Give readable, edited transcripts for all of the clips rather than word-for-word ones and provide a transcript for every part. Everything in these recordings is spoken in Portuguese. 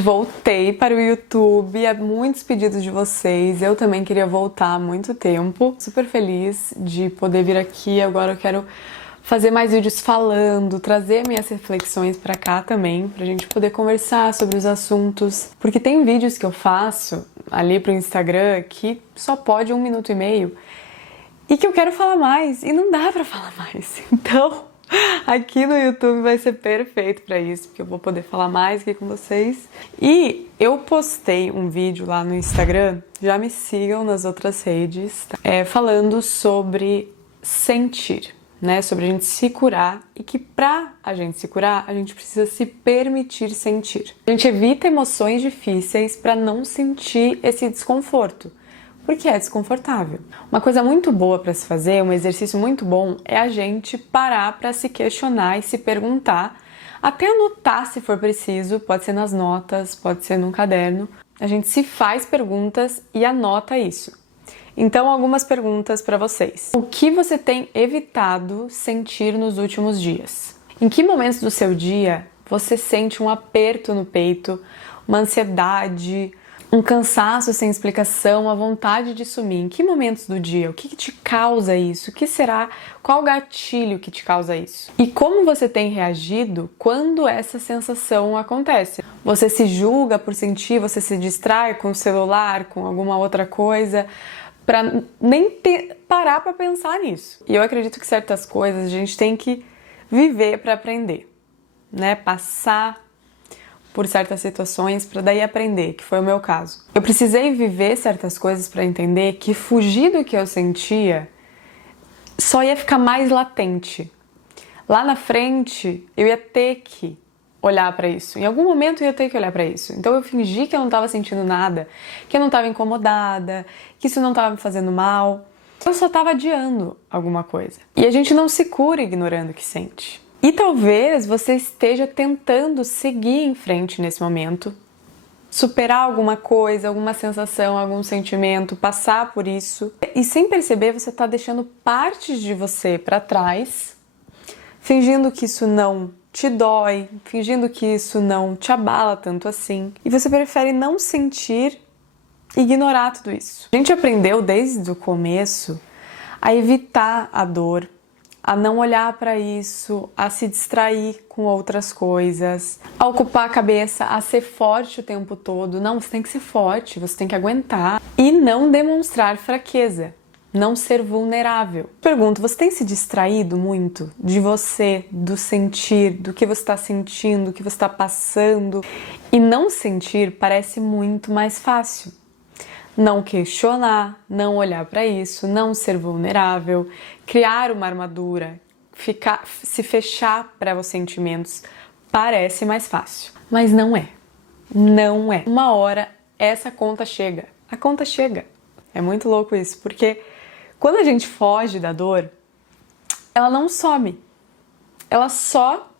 Voltei para o YouTube, há muitos pedidos de vocês, eu também queria voltar há muito tempo. Super feliz de poder vir aqui, agora eu quero fazer mais vídeos falando, trazer minhas reflexões pra cá também, pra gente poder conversar sobre os assuntos. Porque tem vídeos que eu faço ali pro Instagram que só pode 1 minuto e meio e que eu quero falar mais e não dá pra falar mais. Então, aqui no YouTube vai ser perfeito pra isso, porque eu vou poder falar mais aqui com vocês. E eu postei um vídeo lá no Instagram, já me sigam nas outras redes, tá? Falando sobre sentir. Né, sobre a gente se curar e que pra a gente se curar, a gente precisa se permitir sentir. A gente evita emoções difíceis para não sentir esse desconforto, porque é desconfortável. Uma coisa muito boa para se fazer, um exercício muito bom, é a gente parar para se questionar e se perguntar, até anotar se for preciso, pode ser nas notas, pode ser num caderno. A gente se faz perguntas e anota isso. Então, algumas perguntas para vocês. O que você tem evitado sentir nos últimos dias? Em que momentos do seu dia você sente um aperto no peito, uma ansiedade, um cansaço sem explicação, a vontade de sumir? Em que momentos do dia? O que te causa isso? O que será? Qual gatilho que te causa isso? E como você tem reagido quando essa sensação acontece? Você se julga por sentir, você se distrai com o celular, com alguma outra coisa, para nem parar para pensar nisso. E eu acredito que certas coisas a gente tem que viver para aprender, né? Passar por certas situações para daí aprender, que foi o meu caso. Eu precisei viver certas coisas para entender que fugir do que eu sentia só ia ficar mais latente. Lá na frente, eu ia ter que olhar para isso. Em algum momento eu ia ter que olhar para isso. Então eu fingi que eu não estava sentindo nada, que eu não estava incomodada, que isso não estava me fazendo mal. Eu só estava adiando alguma coisa. E a gente não se cura ignorando o que sente. E talvez você esteja tentando seguir em frente nesse momento, superar alguma coisa, alguma sensação, algum sentimento, passar por isso. E sem perceber, você está deixando partes de você para trás, fingindo que isso não te dói, fingindo que isso não te abala tanto assim. E você prefere não sentir e ignorar tudo isso. A gente aprendeu desde o começo a evitar a dor, a não olhar para isso, a se distrair com outras coisas, a ocupar a cabeça, a ser forte o tempo todo. Não, você tem que ser forte, você tem que aguentar e não demonstrar fraqueza. Não ser vulnerável. Pergunto, você tem se distraído muito de você, do sentir, do que você está sentindo, do que você está passando? E não sentir parece muito mais fácil. Não questionar, não olhar para isso, não ser vulnerável, criar uma armadura, se fechar para os sentimentos parece mais fácil. Mas não é. Não é. Uma hora essa conta chega. A conta chega. É muito louco isso, porque quando a gente foge da dor, ela não some, ela só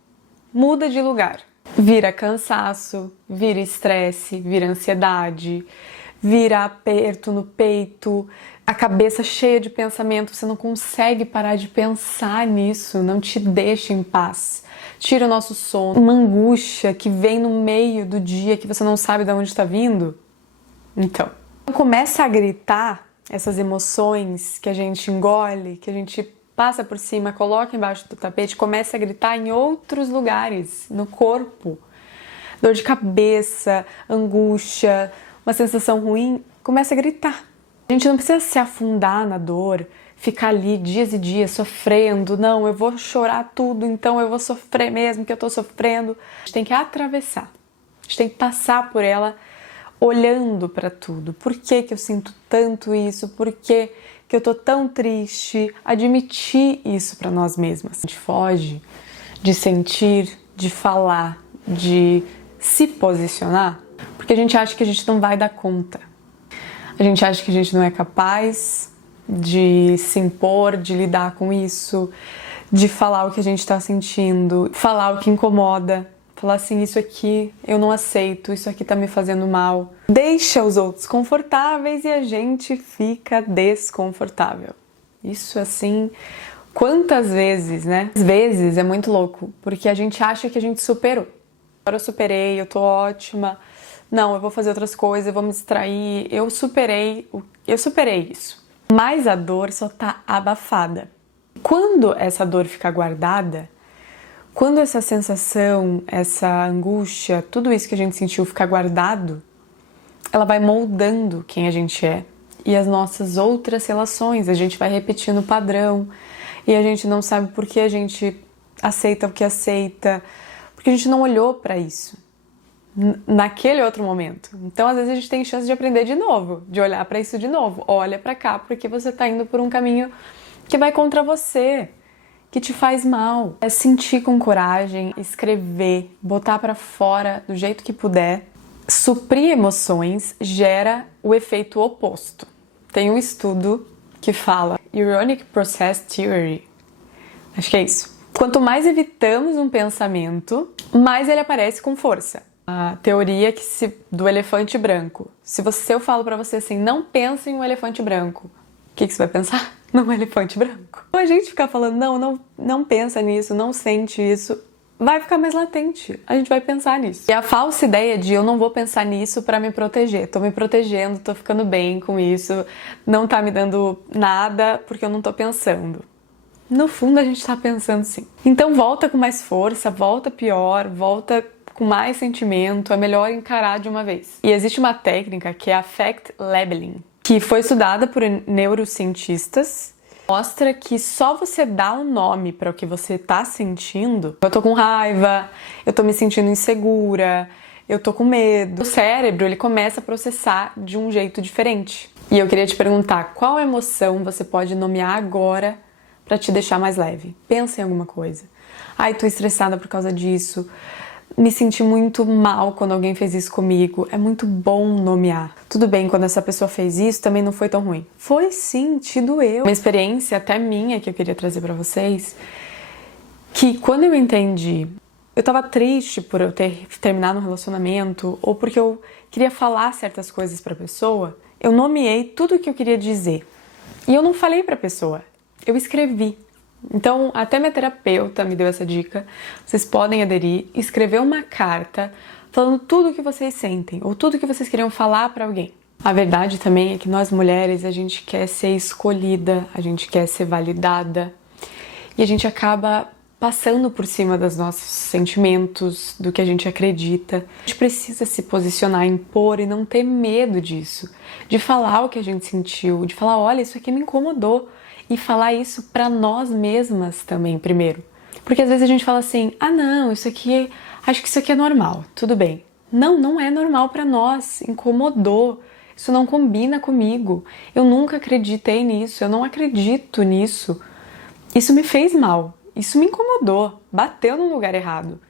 muda de lugar. Vira cansaço, vira estresse, vira ansiedade, vira aperto no peito, a cabeça cheia de pensamento, você não consegue parar de pensar nisso, não te deixa em paz. Tira o nosso sono, uma angústia que vem no meio do dia que você não sabe de onde está vindo. Então, começa a gritar essas emoções que a gente engole, que a gente passa por cima, coloca embaixo do tapete, começa a gritar em outros lugares, no corpo. Dor de cabeça, angústia, uma sensação ruim, começa a gritar. A gente não precisa se afundar na dor, ficar ali dias e dias sofrendo. Não, eu vou chorar tudo, então eu vou sofrer mesmo que eu tô sofrendo. A gente tem que atravessar, a gente tem que passar por ela olhando para tudo. Por que que eu sinto tanto isso? Por que que eu tô tão triste? Admitir isso para nós mesmas. A gente foge de sentir, de falar, de se posicionar, porque a gente acha que a gente não vai dar conta. A gente acha que a gente não é capaz de se impor, de lidar com isso, de falar o que a gente está sentindo, falar o que incomoda. Falar assim, isso aqui eu não aceito, isso aqui tá me fazendo mal. Deixa os outros confortáveis e a gente fica desconfortável. Isso assim, quantas vezes, né? Às vezes é muito louco, porque a gente acha que a gente superou. Agora eu superei, eu tô ótima, não, eu vou fazer outras coisas, eu vou me distrair, eu superei isso. Mas a dor só tá abafada. Quando essa dor fica guardada, quando essa sensação, essa angústia, tudo isso que a gente sentiu ficar guardado, ela vai moldando quem a gente é e as nossas outras relações. A gente vai repetindo o padrão e a gente não sabe por que a gente aceita o que aceita, porque a gente não olhou para isso naquele outro momento. Então, às vezes a gente tem chance de aprender de novo, de olhar para isso de novo. Olha para cá, porque você tá indo por um caminho que vai contra você, que te faz mal. É sentir com coragem, escrever, botar para fora do jeito que puder. Suprir emoções gera o efeito oposto. Tem um estudo que fala Ironic Process Theory. Acho que é isso. Quanto mais evitamos um pensamento, mais ele aparece com força. A teoria do elefante branco. Se eu falo pra você assim, não pensa em um elefante branco, o que você vai pensar? Num elefante branco. A gente ficar falando, não pensa nisso, não sente isso, vai ficar mais latente. A gente vai pensar nisso. E a falsa ideia de eu não vou pensar nisso pra me proteger. Tô me protegendo, tô ficando bem com isso, não tá me dando nada porque eu não tô pensando. No fundo a gente tá pensando sim. Então volta com mais força, volta pior, volta com mais sentimento, é melhor encarar de uma vez. E existe uma técnica que é affect labeling, que foi estudada por neurocientistas, mostra que só você dá um nome para o que você tá sentindo. Eu tô com raiva, eu tô me sentindo insegura, eu tô com medo. O cérebro, ele começa a processar de um jeito diferente. E eu queria te perguntar, qual emoção você pode nomear agora para te deixar mais leve? Pensa em alguma coisa. Ai, tô estressada por causa disso. Me senti muito mal quando alguém fez isso comigo. É muito bom nomear. Tudo bem, quando essa pessoa fez isso, também não foi tão ruim. Foi sim, te doeu. Uma experiência até minha que eu queria trazer pra vocês, que quando eu entendi, eu tava triste por eu ter terminado um relacionamento, ou porque eu queria falar certas coisas pra pessoa, eu nomeei tudo o que eu queria dizer. E eu não falei pra pessoa, eu escrevi. Então, até minha terapeuta me deu essa dica. Vocês podem aderir, escrever uma carta falando tudo o que vocês sentem ou tudo o que vocês queriam falar para alguém. A verdade também é que nós mulheres, a gente quer ser escolhida, a gente quer ser validada e a gente acaba passando por cima dos nossos sentimentos, do que a gente acredita. A gente precisa se posicionar, impor e não ter medo disso, de falar o que a gente sentiu, de falar, olha, isso aqui me incomodou. E falar isso pra nós mesmas também, primeiro. Porque às vezes a gente fala assim, ah não, acho que isso aqui é normal, tudo bem. Não, não é normal pra nós, incomodou, isso não combina comigo, eu nunca acreditei nisso, eu não acredito nisso. Isso me fez mal, isso me incomodou, bateu no lugar errado.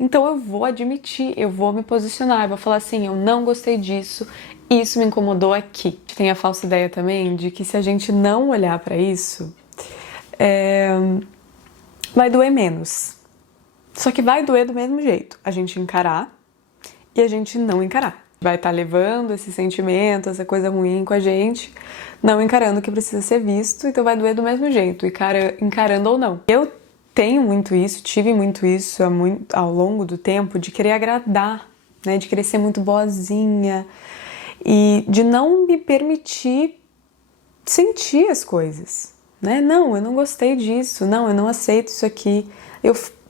Então eu vou admitir, eu vou me posicionar, eu vou falar assim, eu não gostei disso, isso me incomodou aqui. Tem a falsa ideia também de que se a gente não olhar pra isso, vai doer menos. Só que vai doer do mesmo jeito, a gente encarar e a gente não encarar. Vai estar levando esse sentimento, essa coisa ruim com a gente, não encarando o que precisa ser visto, então vai doer do mesmo jeito, encarando ou não. Eu tenho muito isso, tive muito isso ao longo do tempo, de querer agradar, né, de querer ser muito boazinha e de não me permitir sentir as coisas, né? Não, eu não gostei disso, não, eu não aceito isso aqui.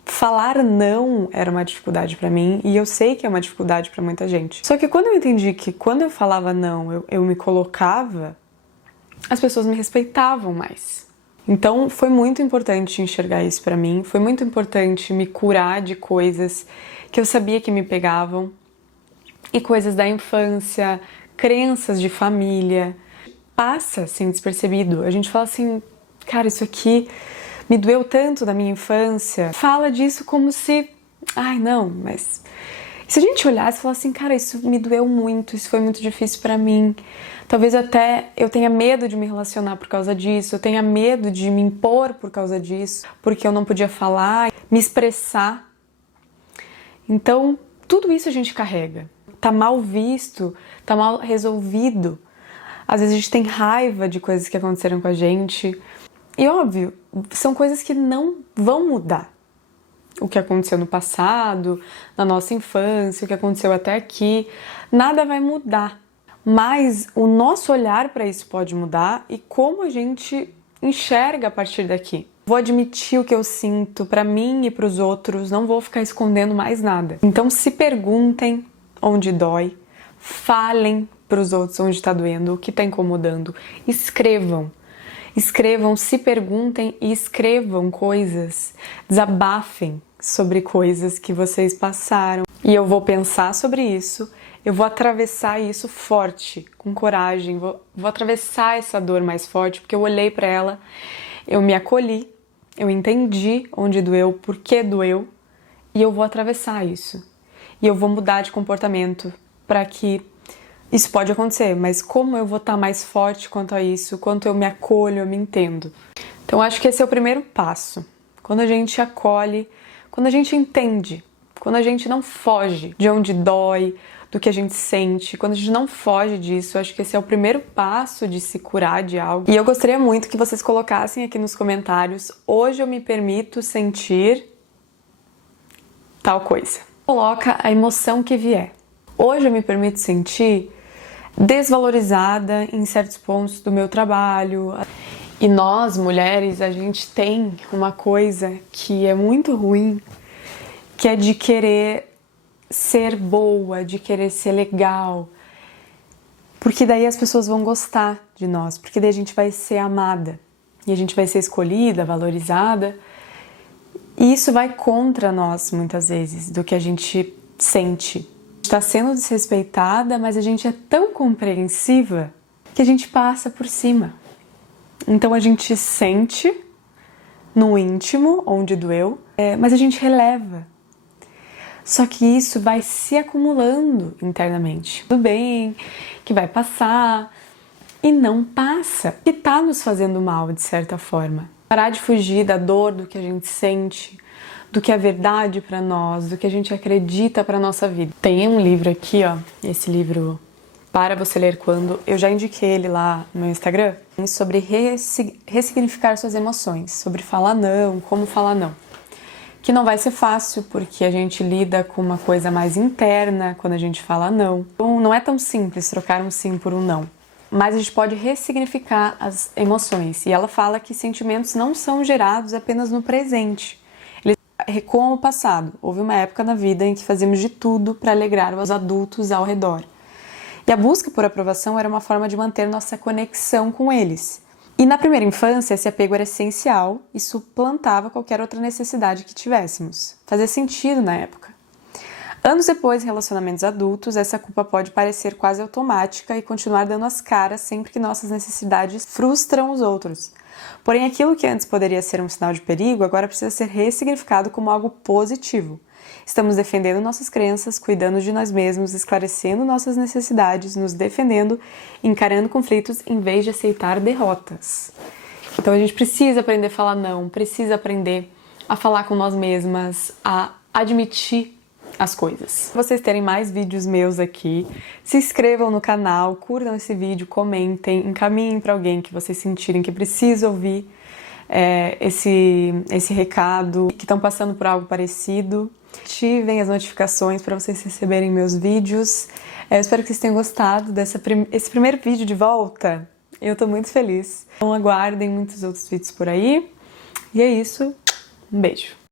Falar não era uma dificuldade pra mim e eu sei que é uma dificuldade pra muita gente. Só que quando eu entendi que quando eu falava não, eu me colocava, as pessoas me respeitavam mais. Então foi muito importante enxergar isso pra mim, foi muito importante me curar de coisas que eu sabia que me pegavam e coisas da infância, crenças de família. Passa assim despercebido, a gente fala assim, cara, isso aqui me doeu tanto da minha infância. Fala disso como se, ai não, mas se a gente olhasse e falasse assim, cara, isso me doeu muito, isso foi muito difícil pra mim. Talvez até eu tenha medo de me relacionar por causa disso, eu tenha medo de me impor por causa disso, porque eu não podia falar, me expressar. Então, tudo isso a gente carrega. Tá mal visto, tá mal resolvido. Às vezes a gente tem raiva de coisas que aconteceram com a gente. E óbvio, são coisas que não vão mudar. o que aconteceu no passado, na nossa infância, o que aconteceu até aqui, nada vai mudar. Mas o nosso olhar para isso pode mudar e como a gente enxerga a partir daqui. Vou admitir o que eu sinto para mim e para os outros, não vou ficar escondendo mais nada. Então se perguntem onde dói, falem para os outros onde está doendo, o que está incomodando, escrevam. Escrevam, se perguntem e escrevam coisas, desabafem sobre coisas que vocês passaram. E eu vou pensar sobre isso, eu vou atravessar isso forte, com coragem, vou atravessar essa dor mais forte, porque eu olhei para ela, eu me acolhi, eu entendi onde doeu, por que doeu, e eu vou atravessar isso. E eu vou mudar de comportamento para que isso pode acontecer, mas como eu vou estar mais forte quanto a isso, quanto eu me acolho, eu me entendo. Então acho que esse é o primeiro passo. Quando a gente acolhe, quando a gente entende, quando a gente não foge de onde dói, do que a gente sente, quando a gente não foge disso, acho que esse é o primeiro passo de se curar de algo. E eu gostaria muito que vocês colocassem aqui nos comentários: hoje eu me permito sentir tal coisa. Coloca a emoção que vier. Hoje eu me permito sentir desvalorizada em certos pontos do meu trabalho. E nós, mulheres, a gente tem uma coisa que é muito ruim, que é de querer ser boa, de querer ser legal, porque daí as pessoas vão gostar de nós, porque daí a gente vai ser amada, e a gente vai ser escolhida, valorizada, e isso vai contra nós, muitas vezes, do que a gente sente. Está sendo desrespeitada, mas a gente é tão compreensiva que a gente passa por cima. Então a gente sente no íntimo, onde doeu, mas a gente releva. Só que isso vai se acumulando internamente. Tudo bem, que vai passar, e não passa, que tá nos fazendo mal de certa forma. Parar de fugir da dor, do que a gente sente, do que é verdade para nós, do que a gente acredita para nossa vida. Tem um livro aqui, ó, esse livro Para Você Ler Quando, eu já indiquei ele lá no meu Instagram, sobre ressignificar suas emoções, sobre falar não, como falar não. Que não vai ser fácil, porque a gente lida com uma coisa mais interna quando a gente fala não. Então não é tão simples trocar um sim por um não, mas a gente pode ressignificar as emoções. E ela fala que sentimentos não são gerados apenas no presente. Recuam ao passado. Houve uma época na vida em que fazíamos de tudo para alegrar os adultos ao redor. E a busca por aprovação era uma forma de manter nossa conexão com eles. E na primeira infância, esse apego era essencial e suplantava qualquer outra necessidade que tivéssemos. Fazia sentido na época. Anos depois, em relacionamentos adultos, essa culpa pode parecer quase automática e continuar dando as caras sempre que nossas necessidades frustram os outros. Porém, aquilo que antes poderia ser um sinal de perigo, agora precisa ser ressignificado como algo positivo. Estamos defendendo nossas crenças, cuidando de nós mesmos, esclarecendo nossas necessidades, nos defendendo, encarando conflitos em vez de aceitar derrotas. Então a gente precisa aprender a falar não, precisa aprender a falar com nós mesmas, a admitir as coisas. Se vocês terem mais vídeos meus aqui, se inscrevam no canal, curtam esse vídeo, comentem, encaminhem para alguém que vocês sentirem que precisa ouvir esse recado, que estão passando por algo parecido. Ativem as notificações para vocês receberem meus vídeos. Eu espero que vocês tenham gostado desse primeiro vídeo de volta. Eu tô muito feliz. Então aguardem muitos outros vídeos por aí. E é isso. Um beijo.